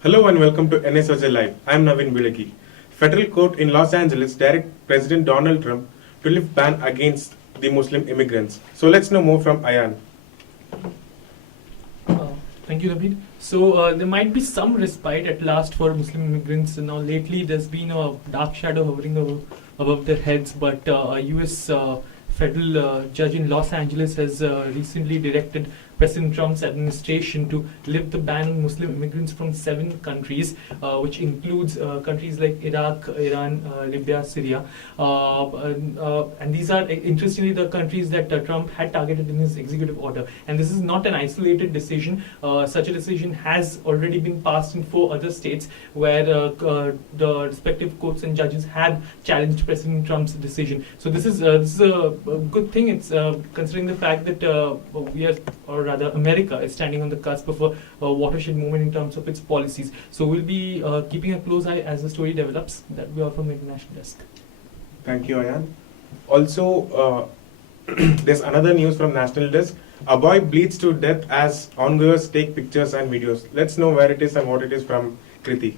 Hello and welcome to NSOJ Live. I am Navin Bilagi. Federal court in Los Angeles direct President Donald Trump to lift ban against the Muslim immigrants. So let's know more from Ayan. Thank you, Naveed. So there might be some respite at last for Muslim immigrants. Now, lately there's been a dark shadow hovering above their heads, but a U.S. Federal judge in Los Angeles has recently directed President Trump's administration to lift the ban on Muslim immigrants from 7 countries, which includes countries like Iraq, Iran, Libya, Syria. And these are, interestingly, the countries that Trump had targeted in his executive order. And this is not an isolated decision. Such a decision has already been passed in 4 other states where the respective courts and judges had challenged President Trump's decision. So this is a good thing. It's considering the fact that we are, or rather America is standing on the cusp of a watershed moment in terms of its policies. So we'll be keeping a close eye as the story develops. That we are from the international desk. Thank you, Ayan. Also, there's another news from National Desk. A boy bleeds to death as ongoers take pictures and videos. Let's know where it is and what it is from Kriti.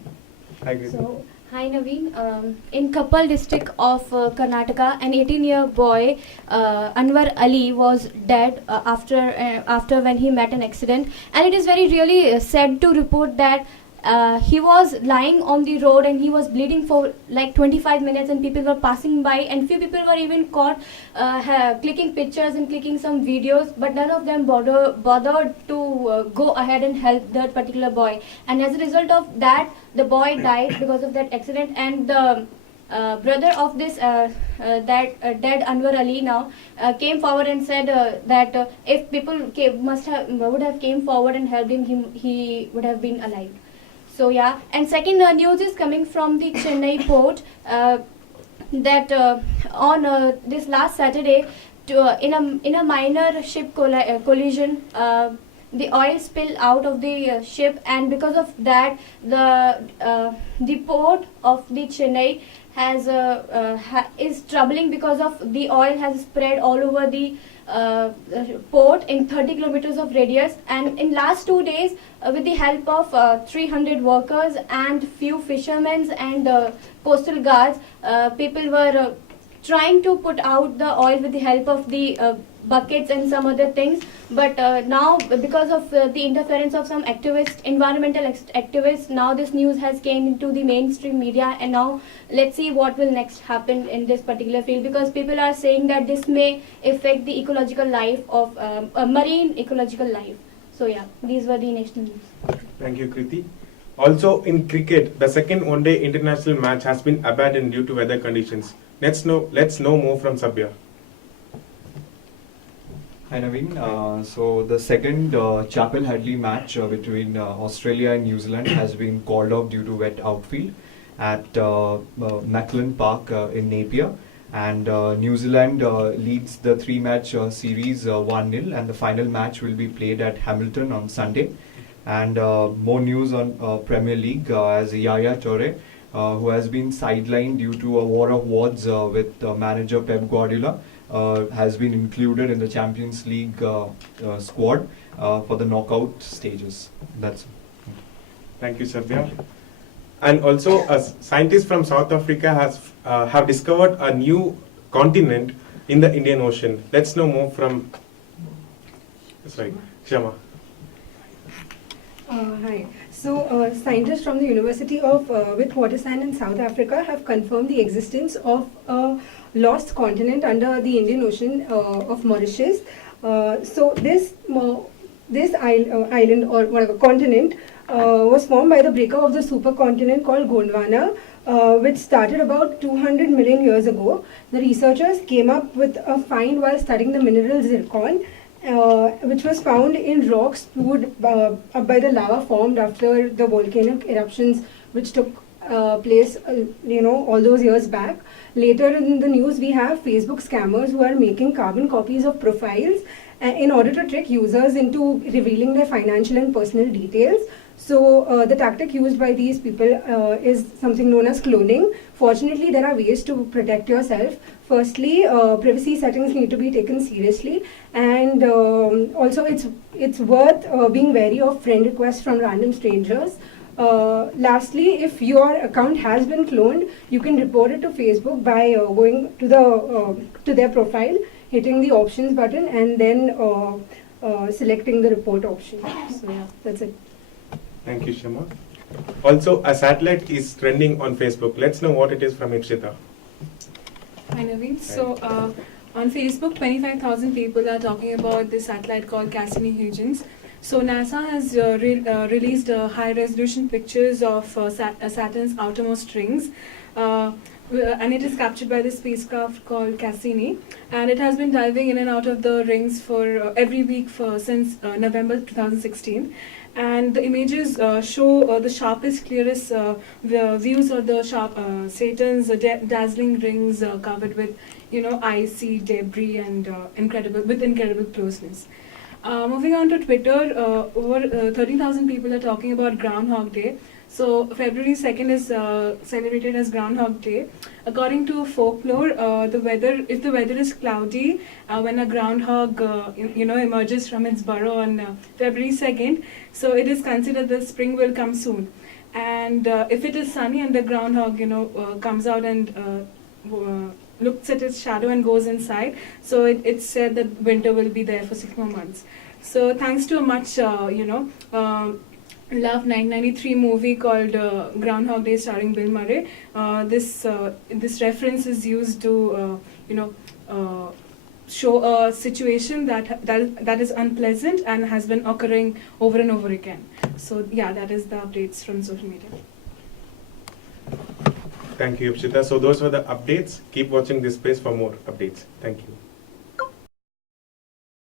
Hi, Kriti. So, hi Naveen. In Kappal district of Karnataka, an 18-year boy, Anwar Ali, was dead after when he met an accident. And it is very really sad to report that he was lying on the road and he was bleeding for like 25 minutes and people were passing by and few people were even caught clicking pictures and clicking some videos, but none of them bothered to go ahead and help that particular boy. And as a result of that, the boy died because of that accident. And the brother of this dead Anwar Ali now came forward and said that if people would have came forward and helped him, he would have been alive. So yeah, and second news is coming from the Chennai port that on this last Saturday, in a minor ship collision, the oil spilled out of the ship, and because of that, the port of the Chennai is troubling because of the oil has spread all over the port in 30 kilometers of radius. And in last 2 days, with the help of 300 workers and few fishermen and coastal guards, people were trying to put out the oil with the help of the buckets and some other things. But now, because of the interference of some activists, environmental activists, now this news has came into the mainstream media, and now let's see what will next happen in this particular field, because people are saying that this may affect the ecological life of marine ecological life. So yeah, these were the national news. Thank you, Kriti. Also, in cricket, the second one-day international match has been abandoned due to weather conditions. Let's know more from Sabya. Hi Naveen. So the second Chapel Hadley match between Australia and New Zealand has been called off due to wet outfield at McLean Park in Napier. And New Zealand leads the 3-match series 1-0, and the final match will be played at Hamilton on Sunday. And more news on Premier League as Yaya Toure, who has been sidelined due to a war of words with manager Pep Guardiola, has been included in the Champions League squad for the knockout stages. That's it. Thank you, Sabya. And also, scientists from South Africa have discovered a new continent in the Indian Ocean. Let's know more from Shama. Hi. So, scientists from the University of Witwatersrand in South Africa have confirmed the existence of a lost continent under the Indian Ocean of Mauritius. So, this island or whatever continent was formed by the breakup of the supercontinent called Gondwana, which started about 200 million years ago. The researchers came up with a find while studying the mineral zircon, which was found in rocks spewed up by the lava formed after the volcanic eruptions which took place all those years back. Later in the news, we have Facebook scammers who are making carbon copies of profiles in order to trick users into revealing their financial and personal details. So the tactic used by these people is something known as cloning. Fortunately, there are ways to protect yourself. Firstly, privacy settings need to be taken seriously, and also it's worth being wary of friend requests from random strangers. Lastly, if your account has been cloned, you can report it to Facebook by going to their profile, hitting the options button, and then selecting the report option. So yeah, that's it. Thank you, Shama. Also, a satellite is trending on Facebook. Let's know what it is from Ipshita. Hi Naveen. So on Facebook, 25,000 people are talking about this satellite called Cassini-Huygens. So NASA has released high-resolution pictures of Saturn's outermost rings, and it is captured by this spacecraft called Cassini. And it has been diving in and out of the rings for every week since November 2016. And the images show the sharpest, clearest views of the Saturn's dazzling rings covered with, icy debris and incredible closeness. Moving on to Twitter, over 13,000 people are talking about Groundhog Day. So February 2nd is celebrated as Groundhog Day. According to folklore, if the weather is cloudy when a groundhog emerges from its burrow on February 2nd, so it is considered that spring will come soon. And if it is sunny and the groundhog comes out and looks at its shadow and goes inside, so it's said that winter will be there for 6 more months. So thanks to a much loved 1993 movie called Groundhog Day starring Bill Murray, this reference is used to show a situation that is unpleasant and has been occurring over and over again. So yeah, that is the updates from social media. Thank you, Ipshita. So those were the updates. Keep watching this space for more updates. Thank you.